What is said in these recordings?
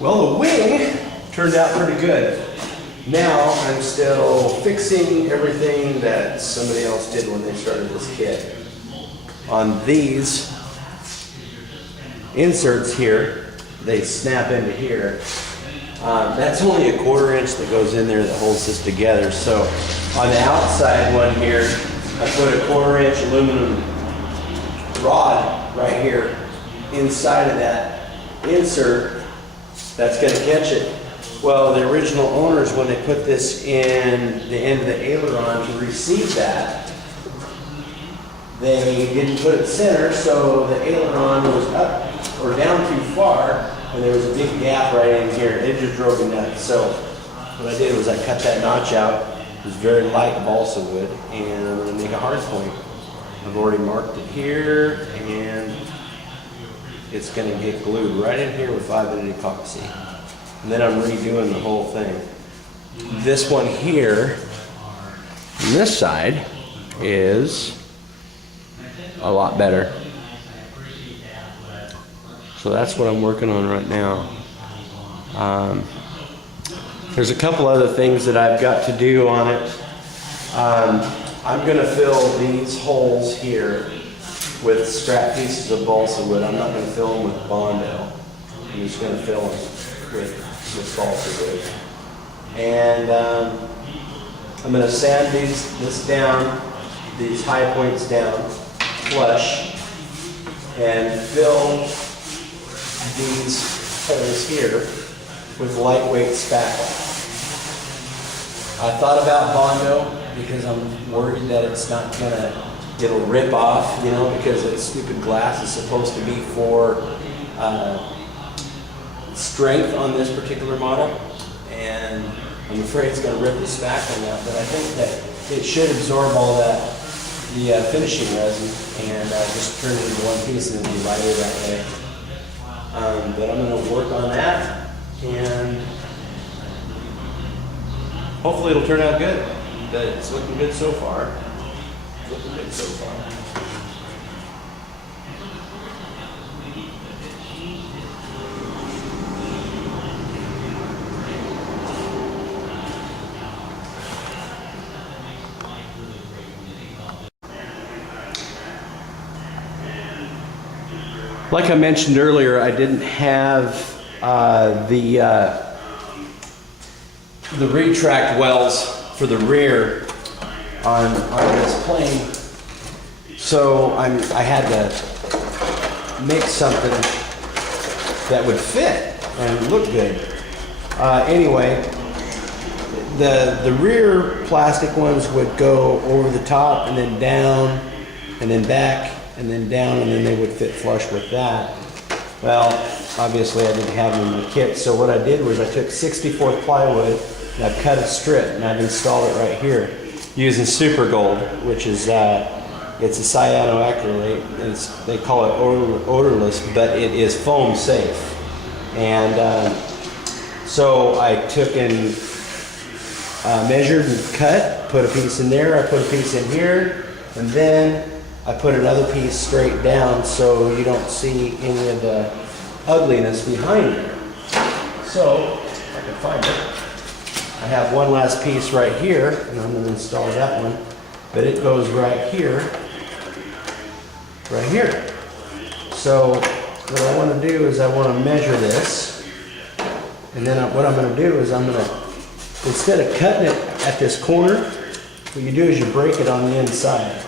Well, the wing turned out pretty good. Now I'm still fixing everything that somebody else did when they started this kit. On these inserts here, they snap into here. That's only a 1/4 inch that goes in there that holds this together. So on the outside one here, I put a 1/4 inch aluminum rod right here inside of that insert that's going to catch it. Well, the original owners, when they put this in the end of the aileron to receive that, they didn't put it center, so the aileron was up or down too far, and there was a big gap right in here. It just drove me nuts. So what I did was I cut that notch out. It was very light balsa wood, and I'm going to make a hard point. I've already marked it here, and it's going to get glued right in here with 5-minute epoxy. And then I'm redoing the whole thing. This one here, on this side, is a lot better. So that's what I'm working on right now. There's a couple other things that I've got to do on it. I'm going to fill these holes here with scrap pieces of balsa wood. I'm not going to fill them with Bondo. I'm just going to fill them with balsa wood. And I'm going to sand this down, these high points down, flush, and fill these holes here with lightweight spackle. I thought about Bondo because I'm worried that it'll rip off, you know, because that stupid glass is supposed to be for strength on this particular model, and I'm afraid it's going to rip the spackle out, but I think that it should absorb all the finishing resin and just turn it into one piece and it'll be lighter that way. But I'm going to work on that, and hopefully it'll turn out good. But it's looking good so far. It's looking good so far. Like I mentioned earlier, I didn't have the retract wells for the rear on this plane, so I had to make something that would fit and look good. Anyway, the rear plastic ones would go over the top and then down and then back and then down, and then they would fit flush with that. Well, obviously I didn't have them in my kit, so what I did was I took 64th plywood and I've cut a strip and I've installed it right here using Super Gold, which is it's a cyanoacrylate. They call it odorless, but it is foam safe. And so I took and measured and cut, put a piece in there, I put a piece in here, and then I put another piece straight down so you don't see any of the ugliness behind there. So, if I can find it, I have one last piece right here, and I'm going to install that one, but it goes right here. So, what I want to do is I want to measure this, and then what I'm going to do is I'm going to, instead of cutting it at this corner, what you do is you break it on the inside.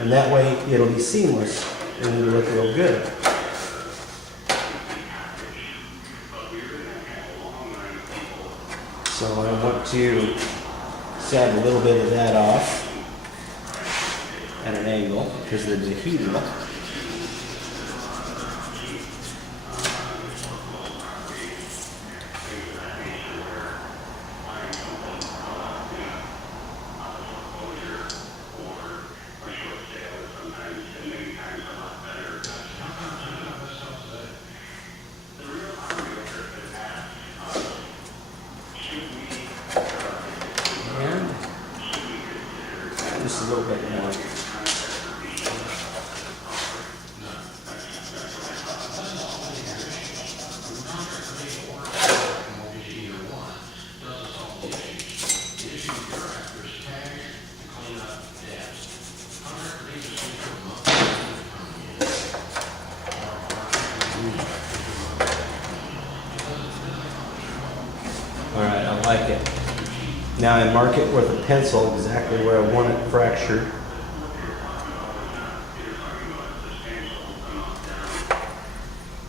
And that way it'll be seamless and it'll look real good. So I want to sand a little bit of that off at an angle because of the adhesive. Just a little bit more. like it. Now I mark it with a pencil exactly where I want it fractured.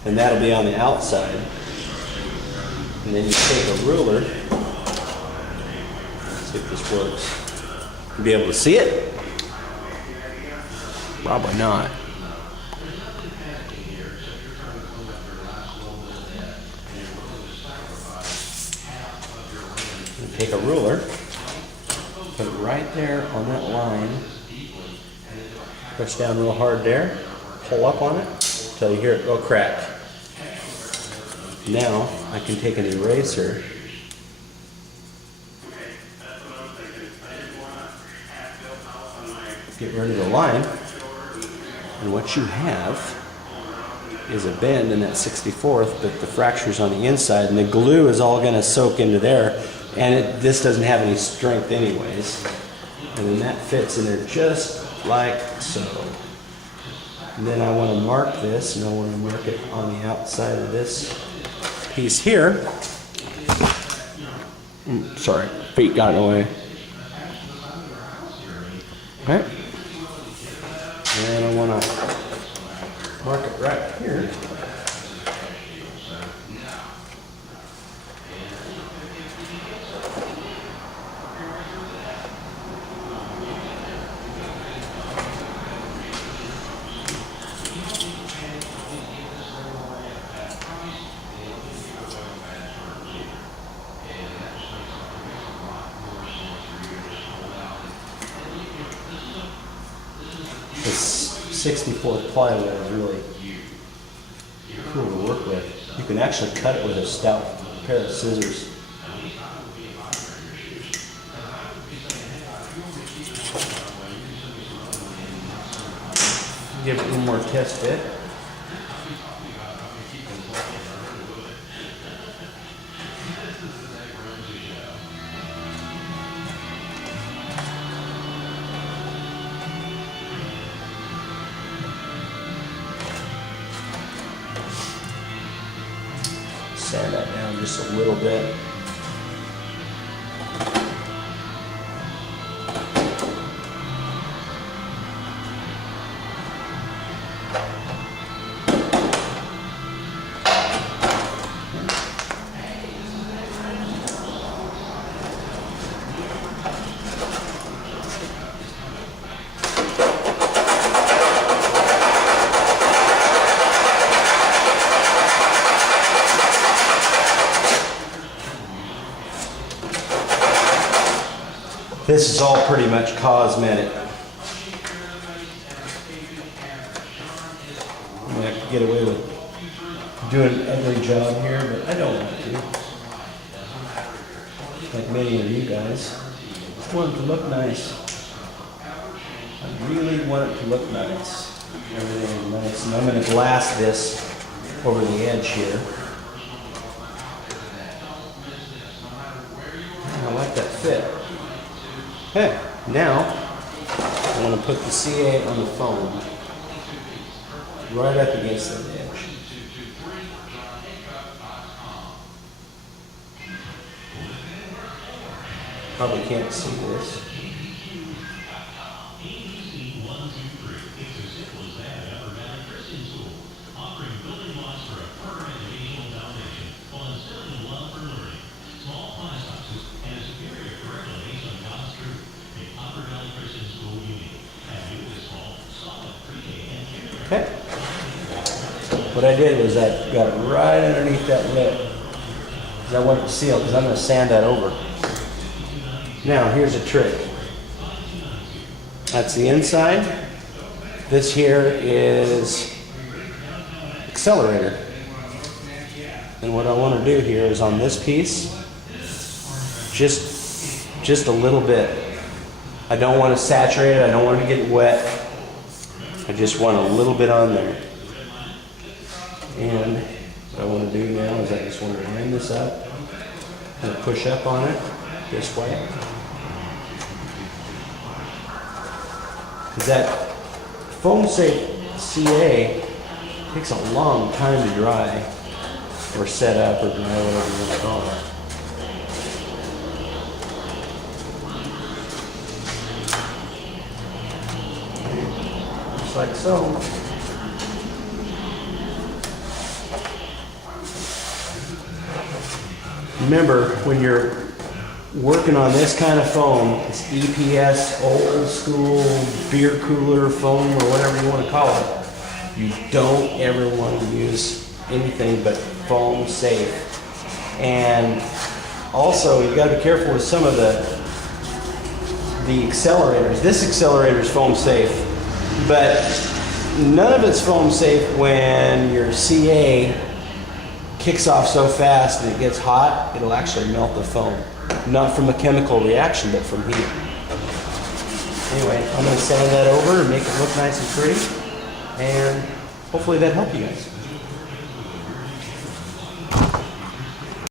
And that'll be on the outside. And then you take a ruler, see if this works. You'll be able to see it? Probably not. And take a ruler, put it right there on that line, push down real hard there, pull up on it until you hear it go crack. Now I can take an eraser, get rid of the line, and what you have is a bend in that 64th, but the fracture's on the inside, and the glue is all going to soak into there, and this doesn't have any strength anyways. And then that fits in there just like so. And then I want to mark this, and I want to mark it on the outside of this piece here. Sorry, feet got in the way. Okay. And then I want to mark it right here. This 64th plywood is really cool to work with. You can actually cut it with a stout pair of scissors. Give it one more test fit. Sand that down just a little bit. This is all pretty much cosmetic. I'm gonna have to get away with doing an ugly job here, but I don't want to. Like many of you guys. I just want it to look nice. I really want it to look nice. Everything is nice. And I'm gonna glass this over the edge here. I like that fit. Okay, now I want to put the CA on the foam right up against that edge. Probably can't see this. Okay. What I did was I got it right underneath that lip because I want it to seal, because I'm going to sand that over. Now here's a trick. That's the inside. This here is accelerator. And what I want to do here is on this piece, just a little bit. I don't want to saturate it. I don't want it to get wet. I just want a little bit on there. And what I want to do now is I just want to line this up and push up on it this way. Because that foam safe CA takes a long time to dry or set up or dry, whatever you want to call it. just like so. Remember, when you're working on this kind of foam, it's EPS, old school beer cooler foam, or whatever you want to call it, you don't ever want to use anything but foam safe. And also, you've got to be careful with some of the accelerators. This accelerator is foam safe, but none of it's foam safe when your CA kicks off so fast and it gets hot, it'll actually melt the foam. Not from a chemical reaction, but from heat. Anyway, I'm going to sand that over and make it look nice and pretty, and hopefully that helped you guys.